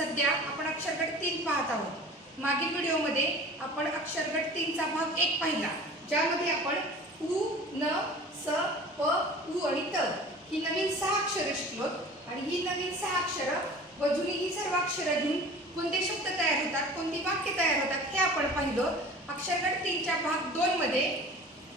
सध्या आपण अक्षरगट तीन पाहत आहोत. मागील व्हिडिओमध्ये आपण अक्षरगट तीनचा भाग एक पाहिला ज्यामध्ये आपण उ न स प उ आणि त ही नवीन सहा अक्षरं शिकलो आणि ही नवीन सहा अक्षरं व जुनी ही सर्व अक्षरं घेऊन कोणते शब्द तयार होतात कोणती वाक्य तयार होतात हे आपण पाहिलं. अक्षरगट तीनच्या भाग दोनमध्ये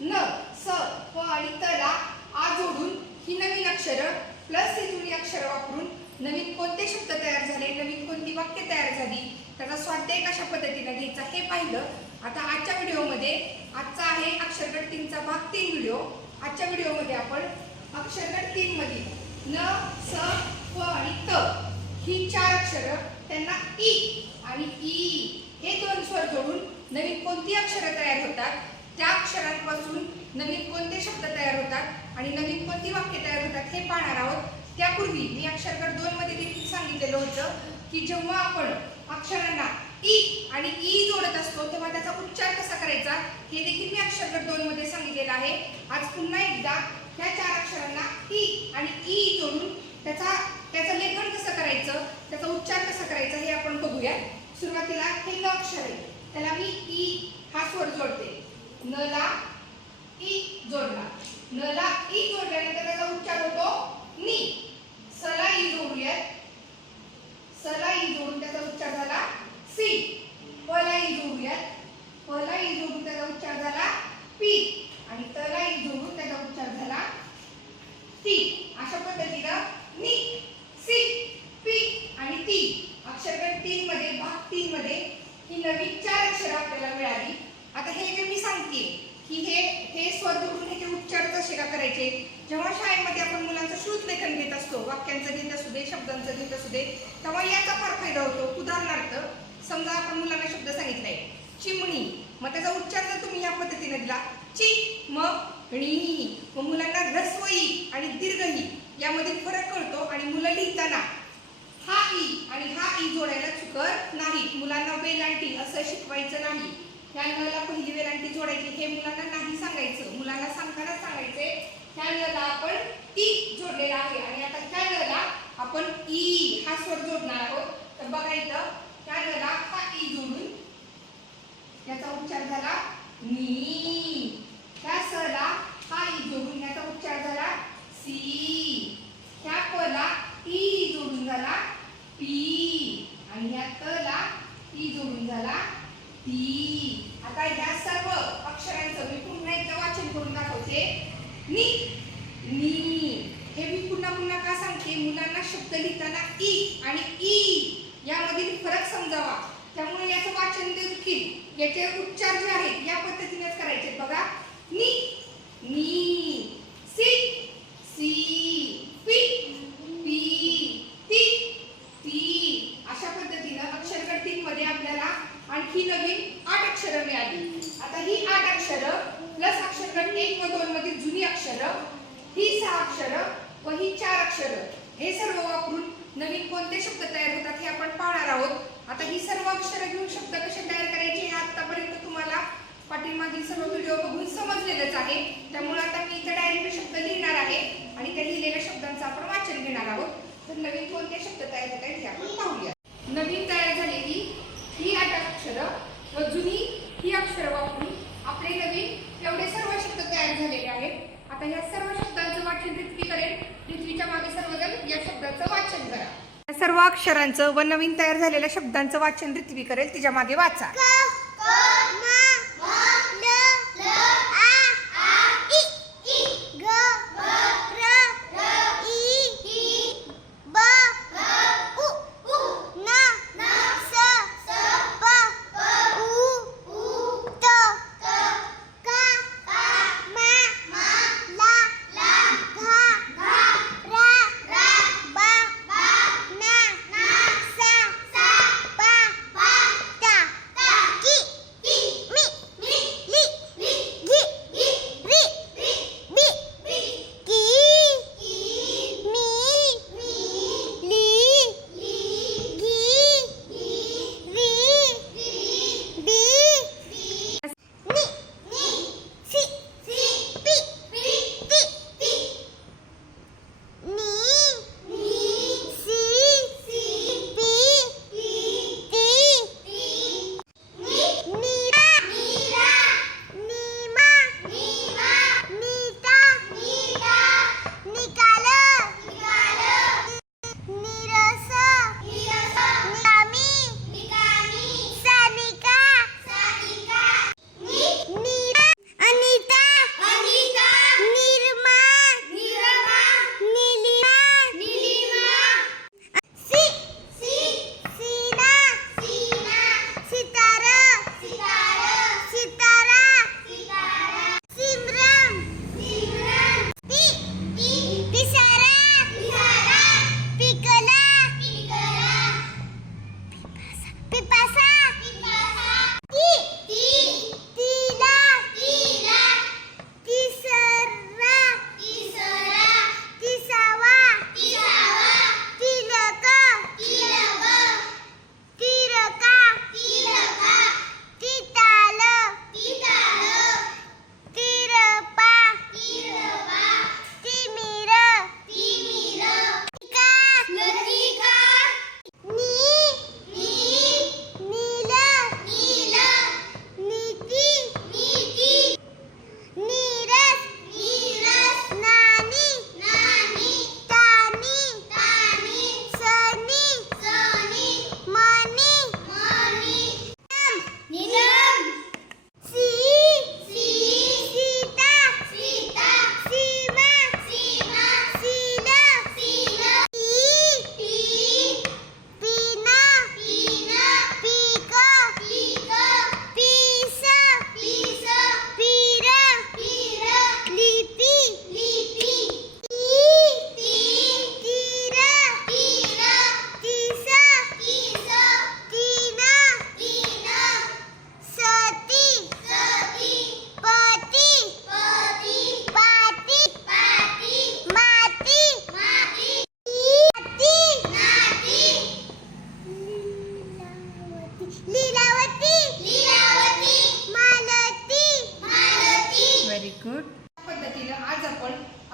न स प आणि तला आ जोडून ही नवीन अक्षरं प्लस ही जुनी अक्षरं वापरून नवीन कोणते शब्द तयार झाले नवीन कोणती वाक्य तयार झाली त्याचा स्वाध्याय कशा पद्धतीने घ्यायचा हे पाहिलं. आता आजच्या व्हिडिओमध्ये आजचा आहे अक्षरगट तीनचा भाग तीन व्हिडिओ. आजच्या व्हिडिओमध्ये आपण अक्षरगट तीन मधील न स प आणि त ही चार अक्षरं त्यांना ई आणि ई हे दोन स्वर जोडून नवीन कोणती अक्षरं तयार होतात त्या अक्षरांपासून नवीन कोणते शब्द तयार होतात आणि नवीन कोणती वाक्य तयार होतात हे पाहणार आहोत. त्यापूर्वी मी अक्षरगट दोन मध्ये देखील सांगितलेलं होतं की जेव्हा आपण अक्षरांना ई आणि ई जोडत असतो तेव्हा त्याचा उच्चार कसा करायचा हे देखील मी अक्षरगट दोन मध्ये सांगितलेलं आहे. आज पुन्हा एकदा ह्या चार अक्षरांना ई आणि ई जोडून त्याचा त्याचं लेखन कसं करायचं त्याचा उच्चार कसा करायचा हे आपण बघूया सुरुवातीला हे न अक्षर आहे त्याला मी ई हा स्वर जोडते न ला ई जोडला न ला ई जोडल्यानंतर त्याचा उच्चार होतो नी सला ई जोडूयात सला ई जोडून त्याचा उच्चार झाला सी पला ई जोडूयात पला ई जोडून त्याचा उच्चार झाला पी आणि तला एक जोडून त्याचा उच्चार झाला ती अशा पद्धतीनं नी सी पी आणि ती अक्षरगट तीन मध्ये भाग तीन मध्ये ही नवीन चार अक्षर आपल्याला मिळाली. आता हे जे मी सांगते की हे हे स्वर जोडून ह्याचे उच्चार कसे का करायचे? जेव्हा शाळेमध्ये आपण मुलांचं श्रुत लेखन घेत असतो वाक्यांचं घेत असू दे शब्दांचं घेत असू दे तेव्हा याचा फार फायदा होतो. उदाहरणार्थ समजा आपण मुलांना शब्द सांगितलाय चिमणी मग त्याचा उच्चार जर तुम्ही या पद्धतीने दिला ची मग णी मग मुलांना रसवई आणि दीर्घही यामध्ये फरक कळतो आणि मुलं लिहिताना हा ई आणि हा ई जोडायला चुकत नाही. मुलांना वेलांटी असं शिकवायचं नाही. ह्या नला पहिली वेलांटी जोडायची हे मुलांना नाही सांगायचं. मुलांना सांगताना सांगायचे ह्या नला आपण ई जोडलेला आहे आणि आता ह्या नला आपण ई हा स्वर जोडणार आहोत. तर बघा इथं ह्या नला हा ई जोड याचा उच्चार झाला नी. ह्या सला हा ई जोडून याचा उच्चार झाला सी. ह्या पला ई जोडून झाला पी. आणि ह्या तला ई जोडून झाला ती. आता ह्या सर्व अक्षरांचं मी पुन्हा एकदा वाचन करून दाखवते. नी. नी. हे मी पुन्हा पुन्हा का सांगते? मुलांना शब्द लिहिताना ई आणि ई यामधील फरक समजावा. त्यामुळे याचं वाचन देखील याचे उच्चार जे आहेत या पद्धतीनेच करायचे. बघा नी नी सी सी पी पी ती ती. अशा पद्धतीनं अक्षरगट तीन मध्ये आपल्याला आणखी नवीन आठ अक्षरं मिळाली. आता ही आठ अक्षरं प्लस अक्षरगट एक व दोन मधील जुनी अक्षरं ही सहा अक्षरं व ही चार अक्षरं हे सर्व वापरून नवीन कोणते शब्द तयार होतात हे आपण पाहणार आहोत. आता ही सर्व अक्षरं घेऊन शब्द कसे तयार करायचे हे आतापर्यंत तुम्हाला पाठीमागील सर्व व्हिडिओ बघून समजलेलंच आहे. त्यामुळे आता मी इथे डायरेक्ट शब्द लिहिणार आहे आणि त्या लिहिलेल्या शब्दांचं आपण वाचन घेणार आहोत. तर नवीन कोणते शब्द तयार होत आहेत हे आपण पाहूया नवीन तयार झालेली ही आठ अक्षरं व जुनी ही अक्षरं वापरून आपले नवीन एवढे सर्व शब्द तयार झालेले आहेत आता या सर्व शब्दांचं वाचन पृथ्वी करेल पृथ्वीच्या मागे सर्वजण या शब्दाचं वाचन करा या सर्व अक्षरांचं व नवीन तयार झालेल्या शब्दांचं वाचन पृथ्वी करेल तिच्यामागे वाचा.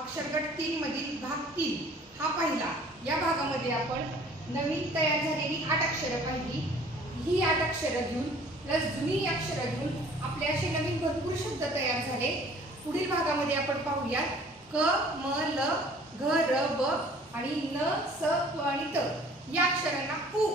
अक्षरगट तीन मधील भाग तीन. हा पहिला. या भागामध्ये आपण नवीन तयार झालेली आठ अक्षरं पाहिली. ही आठ अक्षरं घेऊन प्लस जुनी अक्षर घेऊन आपले असे नवीन भरपूर शब्द तयार झाले. पुढील भागामध्ये आपण पाहूयात. क म ल घ र ब आणि न स प आणि त. या अक्षरांना पू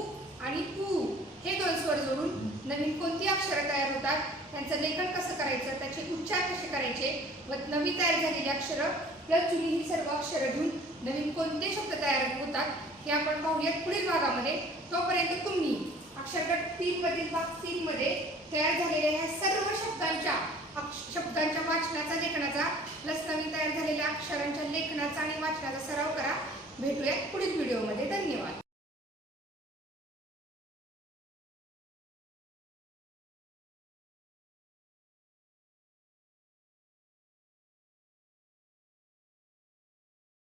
आणि पू हे दोन स्वर जोडून नवीन कोणती अक्षरं तयार होतात? त्यांचं लेखन कसं करायचं? त्याचे उच्चार कसे करायचे? व नवी तयार झालेली अक्षरं प्लस जुनी ही सर्व अक्षरं घेऊन नवीन कोणते शब्द तयार होतात हे आपण पाहूयात पुढील भागामध्ये. तोपर्यंत तुम्ही अक्षरगट तीन मधील भाग तीन मध्ये तयार झालेल्या ह्या सर्व शब्दांच्या अक्ष- शब्दांच्या वाचनाचा लेखनाचा प्लस नवीन तयार झालेल्या अक्षरांच्या लेखनाचा आणि वाचनाचा सराव करा. भेटूया पुढील व्हिडिओमध्ये. धन्यवाद.